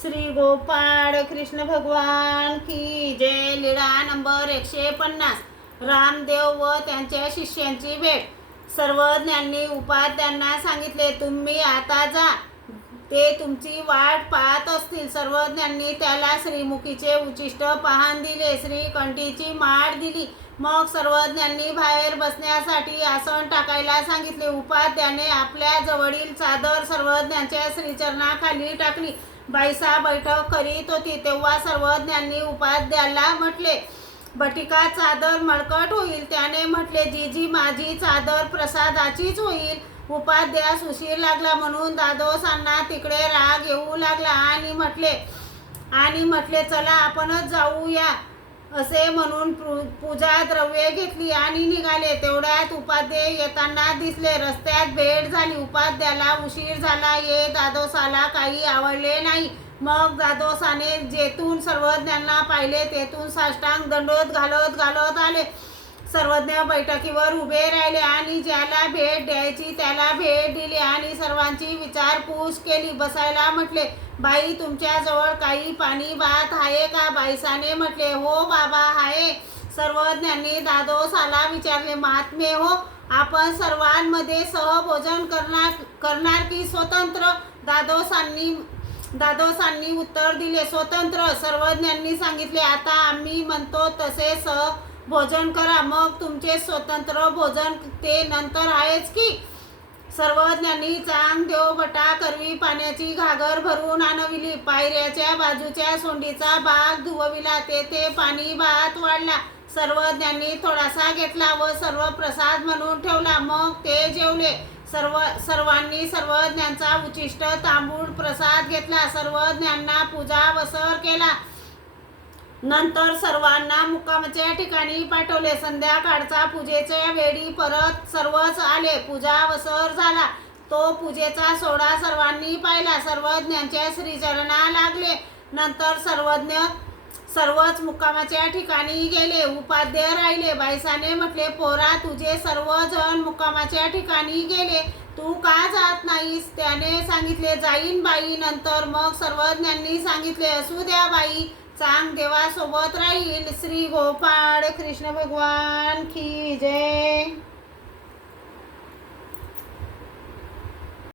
श्री गोपाळ कृष्ण भगवान की जय लीळा नंबर एकशे पन्नास. रामदेव व त्यांच्या शिष्यांची भेट. सर्वज्ञांनी उपाध्यांना सांगितले तुम्ही आता जा. ते तुमची वाट पाहत सर्वज्ञांनी त्याला श्रीमुखीचे उचिष्ट पाहण दिले. श्रीकंठीची माळ दिली. मग सर्वज्ञांनी बाहेर बसण्यासाठी आसन टाकायला सांगितले. उपाध्याने आपल्या जवळील चादर सर्वज्ञांच्या श्रीचरणाखाली टाकली. बाईसा बैठक करीत होती. तेव्हा सर्वज्ञांनी उपाध्याला म्हटले बटिका चादर मळकट होईल. त्याने म्हटले जीजी माझी चादर प्रसादाचीच होईल. उपाध्यास उशीर लागला म्हणून दादोसांना तिकडे राग येऊ लागला आणि म्हटले आणि म्हटले चला आपणच जाऊया असे म्हणून पूजा द्रव्ये घेतली आणि निघाले. तेवढ्यात उपाध्ये येताना दिसले रस्त्यात भेट झाली उपाध्याला उशीर झाला ये दादोसाला काही आवडले नाही. मग दादोसाने जेथून सर्वज्ञांना पाहिले तेथून साष्टांग दंडोत घालत घालत आले. सर्वज्ञ बैठकीवर उभे राहिले आणि ज्याला भेट द्यायची त्याला भेट दिली आणि सर्वांची विचारपूस केली. बसायला म्हटले बाई तुमच्याजवळ काही पाणी भात आहे का? बाईसाने म्हटले हो बाबा आहे. सर्वज्ञांनी दादोसाला विचारले महात्मे हो आपण सर्वांमध्ये सहभोजन करणार करणार की स्वतंत्र? दादोसांनी दादोसांनी उत्तर दिले स्वतंत्र. सर्वज्ञांनी सांगितले आता आम्ही म्हणतो तसे सह भोजन करा. मग तुमचे स्वतंत्र भोजन ते नंतर आहेच की सर्वज्ञांनी चांग देव बटा करवी पाण्याची घागर भरून आणविली पायऱ्याच्या बाजूच्या सोंडीचा भाग धुवविला. तेथे पाणी भात वाढला. सर्वज्ञांनी थोडासा घेतला व सर्व प्रसाद म्हणून ठेवला. मग ते जेवले. सर्व सर्वांनी सर्वज्ञांचा उचिष्ट तांबूळ प्रसाद घेतला. सर्वज्ञांना पूजा वसर केला. नंतर सर्वांना मुक्कामाच्या ठिकाणी पाठवले. संध्याकाळचा पूजेच्या वेळी परत सर्वच आले. पूजा वसर झाला. तो पूजेचा सोडा सर्वांनी पाहिला. सर्वज्ञांच्या श्रीचरणा लागले. नंतर सर्वज्ञ सर्वच मुक्कामाच्या ठिकाणी गेले. उपाध्याय राहिले. बायसाने म्हटले पोरा तुझे सर्वजण मुक्कामाच्या ठिकाणी गेले. तू का जात नाहीस? त्याने सांगितले जाईन बाई नंतर मग सर्वज्ञांनी सांगितले असू द्या बाई चांग देवासोबत राहील श्री गोपाळ कृष्ण भगवान की जय.